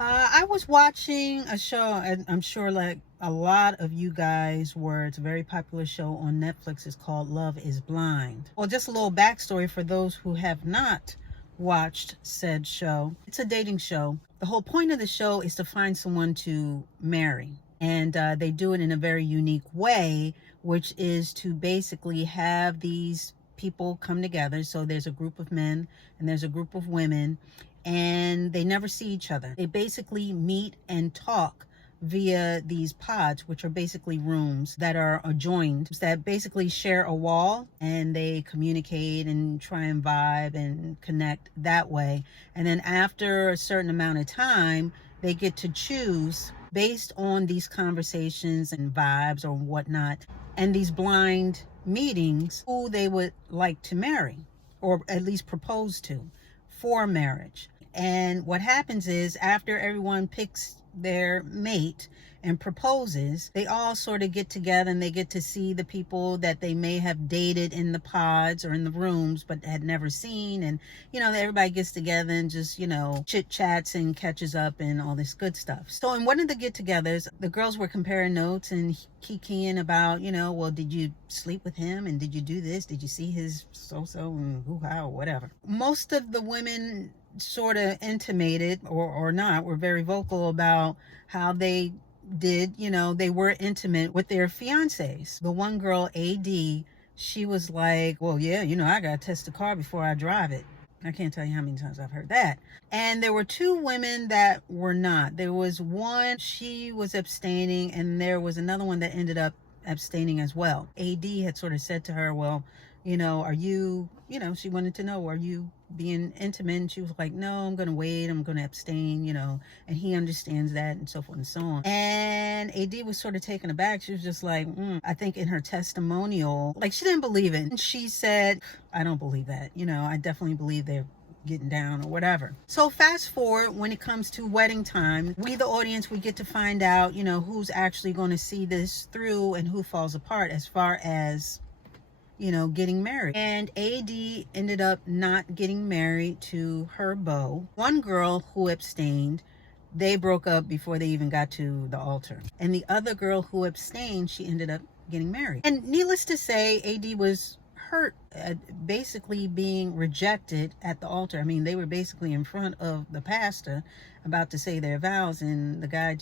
I was watching a show, and I'm sure like a lot of you guys were. It's a very popular show on Netflix. It's called Love is Blind. Well, just a little backstory for those who have not watched said show. It's a dating show. The whole point of the show is to find someone to marry. And they do it in a very unique way, which is to basically have these people come together. So there's a group of men and there's a group of women, and they never see each other. They basically meet and talk via these pods, which are basically rooms that are adjoined, that basically share a wall, and they communicate and try and vibe and connect that way. And then after a certain amount of time, they get to choose based on these conversations and vibes or whatnot, and these blind meetings, who they would like to marry, or at least propose to for marriage. And what happens is, after everyone picks their mate and proposes, they all sort of get together and they get to see the people that they may have dated in the pods or in the rooms but had never seen. And everybody gets together and just chit chats and catches up and all this good stuff. So in one of the get-togethers, the girls were comparing notes and kikiing about, well, did you sleep with him, and did you do this, did you see his so-so and hoo-ha or whatever. Most of the women sort of intimated or not, were very vocal about how they did, they were intimate with their fiancés. The one girl, AD, she was like, well, yeah, I gotta test the car before I drive it. I can't tell you how many times I've heard that. And there were two women that were not. There was one, she was abstaining, and there was another one that ended up abstaining as well. AD had sort of said to her, well, are you, she wanted to know, are you being intimate? And she was like, no, I'm going to wait. I'm going to abstain, and he understands that, and so forth and so on. And AD was sort of taken aback. She was just like, I think in her testimonial, like, she didn't believe it. And she said, I don't believe that. I definitely believe they're getting down or whatever. So fast forward, when it comes to wedding time, we, the audience, we get to find out, who's actually going to see this through and who falls apart as far as getting married. And AD ended up not getting married to her beau. One girl who abstained, they broke up before they even got to the altar. And the other girl who abstained, she ended up getting married. And needless to say, AD was hurt at basically being rejected at the altar. I mean, they were basically in front of the pastor about to say their vows, and the guy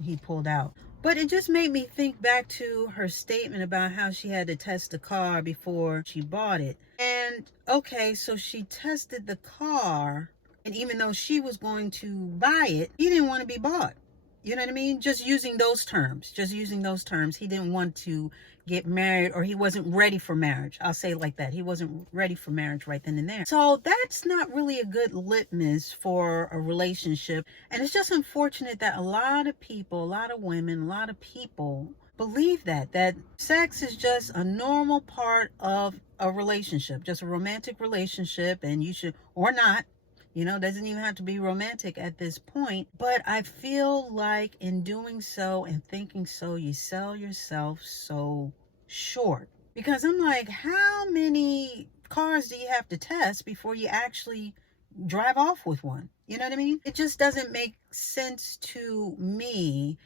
he pulled out. But it just made me think back to her statement about how she had to test the car before she bought it. And okay, so she tested the car, and even though she was going to buy it, he didn't want to be bought. You know what I mean? Just using those terms. He didn't want to get married, or he wasn't ready for marriage. I'll say it like that. He wasn't ready for marriage right then and there. So that's not really a good litmus for a relationship. And it's just unfortunate that a lot of people, a lot of women, a lot of people believe that sex is just a normal part of a relationship, just a romantic relationship, and you should, or not, doesn't even have to be romantic at this point. But I feel like in doing so and thinking so, you sell yourself so short. Because I'm like, how many cars do you have to test before you actually drive off with one? You know what I mean? It just doesn't make sense to me.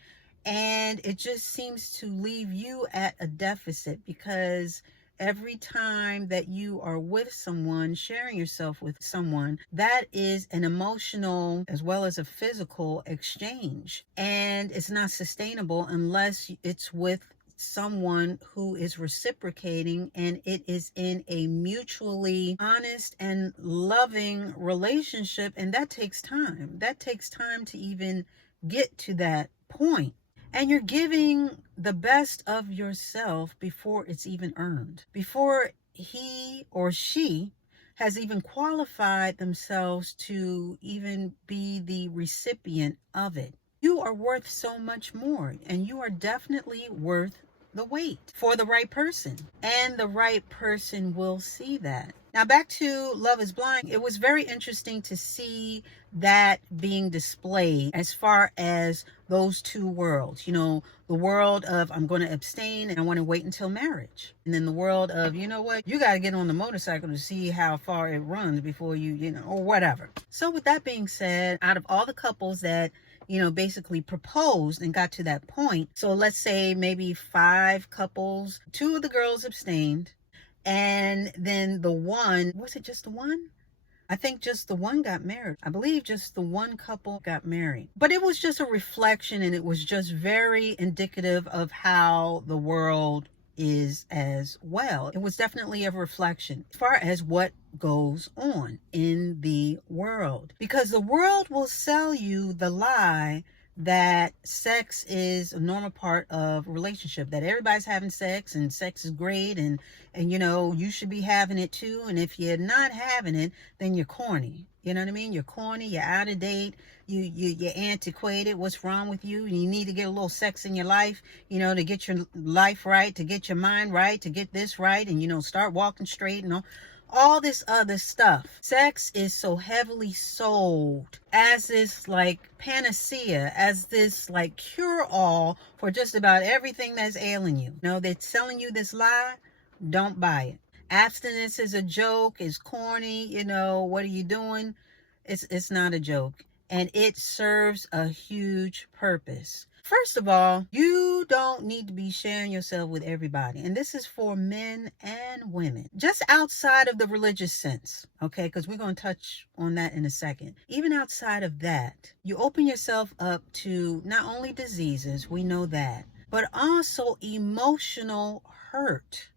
And it just seems to leave you at a deficit, because every time that you are with someone, sharing yourself with someone, that is an emotional as well as a physical exchange. And it's not sustainable unless it's with someone who is reciprocating, and it is in a mutually honest and loving relationship. And that takes time. That takes time to even get to that point. And you're giving the best of yourself before it's even earned, before he or she has even qualified themselves to even be the recipient of it. You are worth so much more, and you are definitely worth the wait for the right person, and the right person will see that. Now back to Love is Blind. It was very interesting to see that being displayed as far as those two worlds. The world of, I'm going to abstain and I want to wait until marriage. And then the world of, you know what, you got to get on the motorcycle to see how far it runs before you, or whatever. So with that being said, out of all the couples that basically proposed and got to that point. So let's say maybe 5 couples, 2 of the girls abstained, and then the one, was it just the one? I think just the one got married. I believe just the one couple got married. But it was just a reflection, and it was just very indicative of how the world is as well. It was definitely a reflection as far as what goes on in the world. Because the world will sell you the lie that sex is a normal part of a relationship, that everybody's having sex and sex is great, and you should be having it too, and if you're not having it, then you're corny. You know what I mean? You're corny, you're out of date, you're antiquated. What's wrong with you? You need to get a little sex in your life, to get your life right, to get your mind right, to get this right, and start walking straight and all this other stuff. Sex is so heavily sold as this like panacea, as this like cure-all for just about everything that's ailing you. They're selling you this lie. Don't buy it. Abstinence is a joke, is corny, what are you doing? It's not a joke, and it serves a huge purpose. First of all, you don't need to be sharing yourself with everybody. And this is for men and women, just outside of the religious sense, okay? Because we're going to touch on that in a second. Even outside of that, you open yourself up to not only diseases, we know that, but also emotional hurt.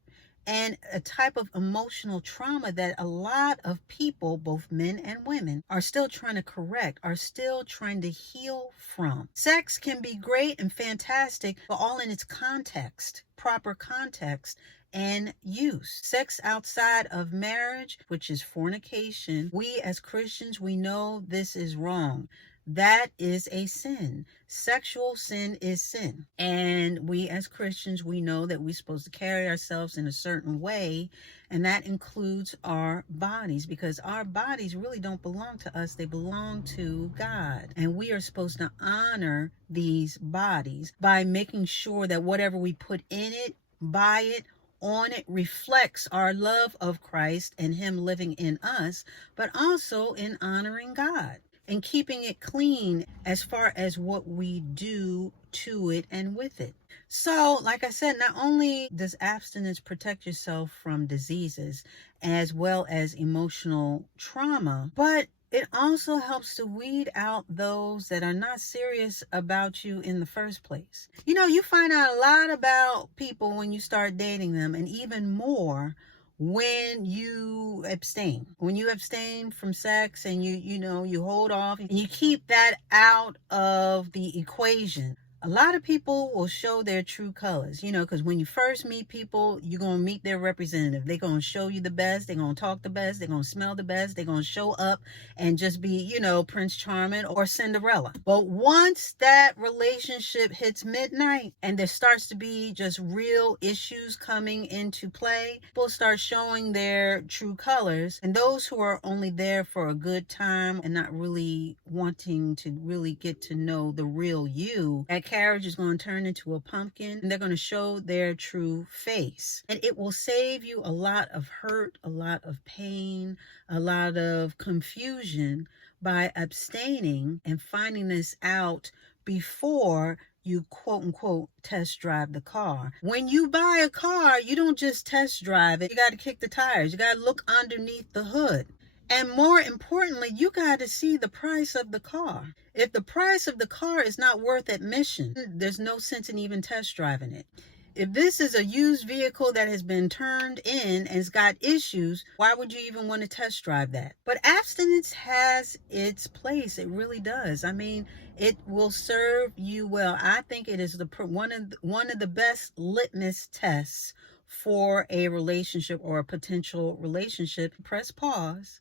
And a type of emotional trauma that a lot of people, both men and women, are still trying to correct, are still trying to heal from. Sex can be great and fantastic, but all in its context, proper context and use. Sex outside of marriage, which is fornication, we as Christians, we know this is wrong. That is a sin. Sexual sin is sin. And we as Christians, we know that we're supposed to carry ourselves in a certain way. And that includes our bodies, because our bodies really don't belong to us. They belong to God. And we are supposed to honor these bodies by making sure that whatever we put in it, by it, on it, reflects our love of Christ and Him living in us, but also in honoring God and keeping it clean as far as what we do to it and with it. So, like I said, not only does abstinence protect yourself from diseases as well as emotional trauma, but it also helps to weed out those that are not serious about you in the first place. You find out a lot about people when you start dating them, and even more when you abstain. When you abstain from sex and you hold off and you keep that out of the equation. A lot of people will show their true colors, because when you first meet people, you're going to meet their representative. They're going to show you the best. They're going to talk the best. They're going to smell the best. They're going to show up and just be, Prince Charming or Cinderella. But once that relationship hits midnight and there starts to be just real issues coming into play, people start showing their true colors. And those who are only there for a good time and not really wanting to really get to know the real you, that carriage is going to turn into a pumpkin, and they're going to show their true face. And it will save you a lot of hurt, a lot of pain, a lot of confusion by abstaining and finding this out before you quote unquote test drive the car. When you buy a car, you don't just test drive it. You got to kick the tires. You got to look underneath the hood. And more importantly, you got to see the price of the car. If the price of the car is not worth admission, there's no sense in even test driving it. If this is a used vehicle that has been turned in and has got issues, why would you even want to test drive that? But abstinence has its place. It really does. I mean, it will serve you well. I think it is one of the best litmus tests for a relationship or a potential relationship. Press pause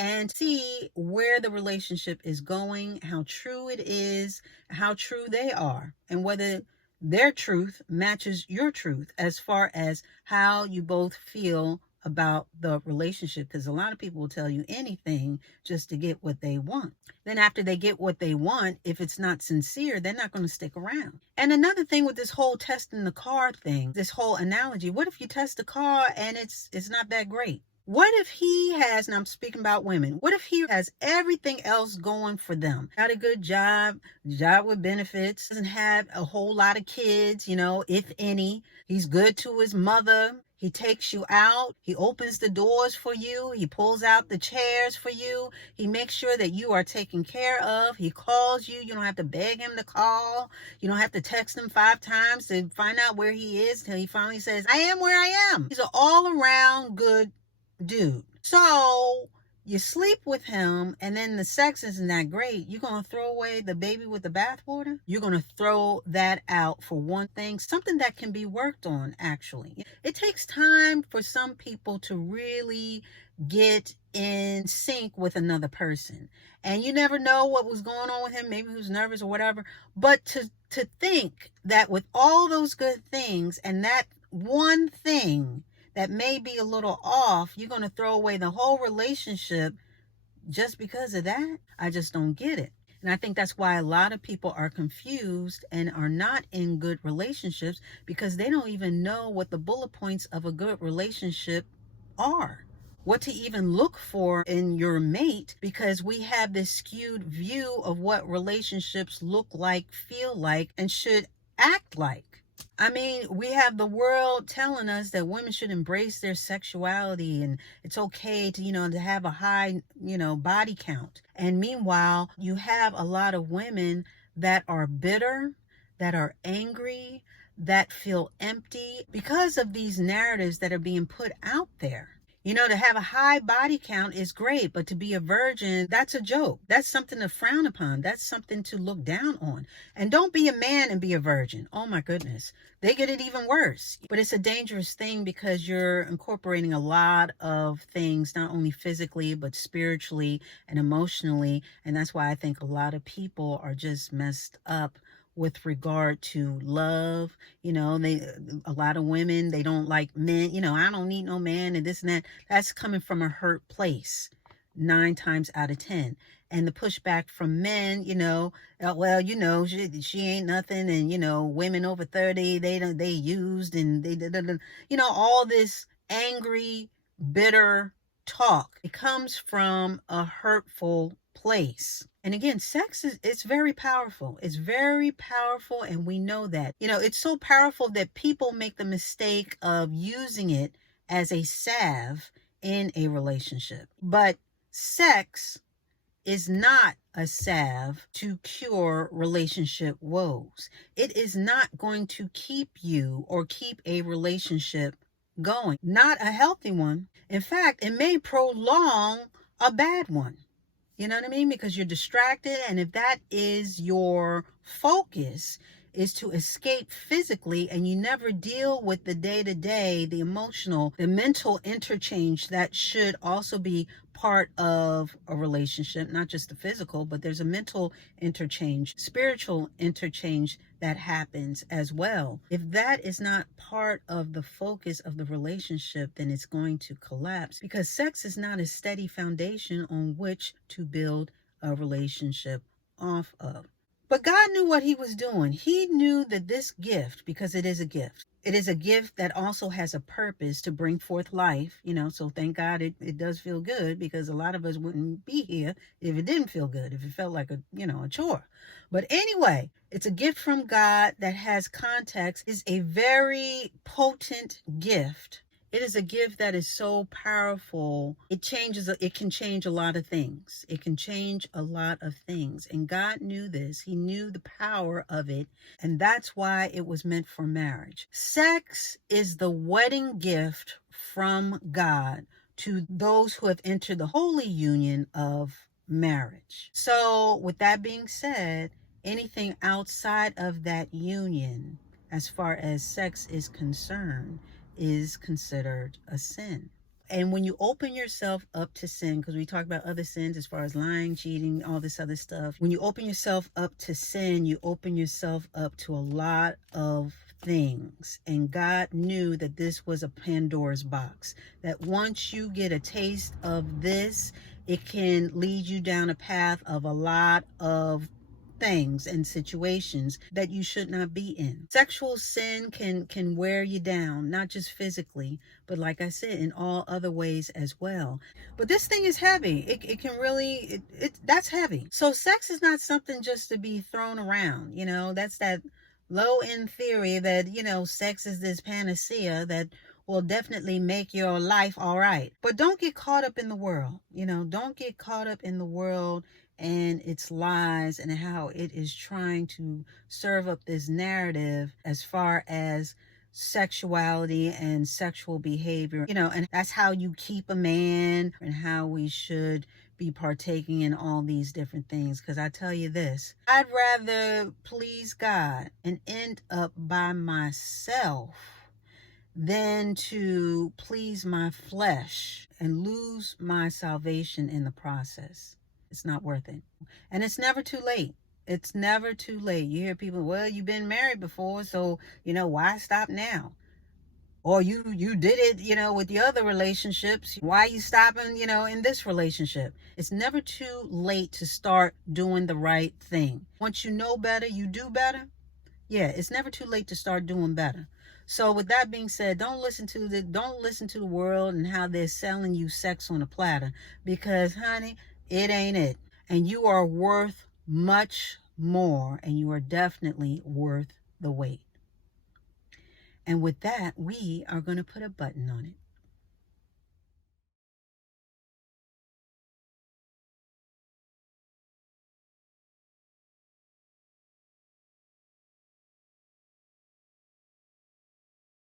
and see where the relationship is going, how true it is, how true they are, and whether their truth matches your truth as far as how you both feel about the relationship. Because a lot of people will tell you anything just to get what they want. Then after they get what they want, if it's not sincere, they're not going to stick around. And another thing with this whole testing the car thing, this whole analogy, what if you test the car and it's not that great? What if he has, and I'm speaking about women, what if he has everything else going for them? Got a good job with benefits, doesn't have a whole lot of kids, if any. He's good to his mother. He takes you out. He opens the doors for you. He pulls out the chairs for you. He makes sure that you are taken care of. He calls you. You don't have to beg him to call. You don't have to text him 5 times to find out where he is until he finally says, I am where I am. He's an all-around good dude. So you sleep with him and then the sex isn't that great. You're going to throw away the baby with the bathwater? You're going to throw that out for one thing, something that can be worked on, actually. It takes time for some people to really get in sync with another person. And you never know what was going on with him. Maybe he was nervous or whatever. But to think that with all those good things and that one thing that may be a little off, you're going to throw away the whole relationship just because of that? I just don't get it. And I think that's why a lot of people are confused and are not in good relationships, because they don't even know what the bullet points of a good relationship are. What to even look for in your mate, because we have this skewed view of what relationships look like, feel like, and should act like. I mean, we have the world telling us that women should embrace their sexuality and it's okay to, to have a high, body count. And meanwhile, you have a lot of women that are bitter, that are angry, that feel empty because of these narratives that are being put out there. To have a high body count is great, but to be a virgin, that's a joke. That's something to frown upon. That's something to look down on. And don't be a man and be a virgin. Oh my goodness. They get it even worse. But it's a dangerous thing because you're incorporating a lot of things, not only physically, but spiritually and emotionally. And that's why I think a lot of people are just messed up with regard to love. A lot of women, they don't like men. I don't need no man and this and that. That's coming from a hurt place 9 times out of 10. And the pushback from men, well, she ain't nothing. And, women over 30, they used and all this angry, bitter talk. It comes from a hurtful place. And again, sex it's very powerful. It's very powerful, and we know that. It's so powerful that people make the mistake of using it as a salve in a relationship. But sex is not a salve to cure relationship woes. It is not going to keep you or keep a relationship going. Not a healthy one. In fact, it may prolong a bad one. You know what I mean? Because you're distracted. And if that is your focus, is to escape physically, and you never deal with the day-to-day, the emotional, the mental interchange that should also be part of a relationship, not just the physical, but there's a mental interchange, spiritual interchange that happens as well. If that is not part of the focus of the relationship, then it's going to collapse, because sex is not a steady foundation on which to build a relationship off of. But God knew what he was doing. He knew that this gift, because it is a gift, it is a gift that also has a purpose to bring forth life, so thank God it does feel good, because a lot of us wouldn't be here if it didn't feel good, if it felt like a chore. But anyway, it's a gift from God that has context, is a very potent gift. It is a gift that is so powerful. It can change a lot of things. It can change a lot of things. And God knew this. He knew the power of it. And that's why it was meant for marriage. Sex is the wedding gift from God to those who have entered the holy union of marriage. So with that being said, anything outside of that union, as far as sex is concerned, is considered a sin. And when you open yourself up to sin, because we talk about other sins as far as lying, cheating, all this other stuff. When you open yourself up to sin, you open yourself up to a lot of things. And God knew that this was a Pandora's box. That once you get a taste of this, it can lead you down a path of a lot of things and situations that you should not be in. Sexual sin can wear you down, not just physically, but like I said, in all other ways as well. But this thing is heavy. It can really, that's heavy. So sex is not something just to be thrown around. You know, that's that low end theory that, you know, sex is this panacea that will definitely make your life all right. But don't get caught up in the world. You know, don't get caught up in the world and its lies and how it is trying to serve up this narrative as far as sexuality and sexual behavior, you know, and that's how you keep a man and how we should be partaking in all these different things. Because I tell you this, I'd rather please God and end up by myself than to please my flesh and lose my salvation in the process. It's not worth it. And it's never too late. It's never too late. You hear people, well, you've been married before, so, you know, why stop now? Or you did it, you know, with the other relationships. Why are you stopping, you know, in this relationship? It's never too late to start doing the right thing. Once you know better, you do better. Yeah, it's never too late to start doing better. So with that being said, don't listen to the world and how they're selling you sex on a platter, because honey, it ain't it. And you are worth much more, and you are definitely worth the wait. And with that, we are going to put a button on it.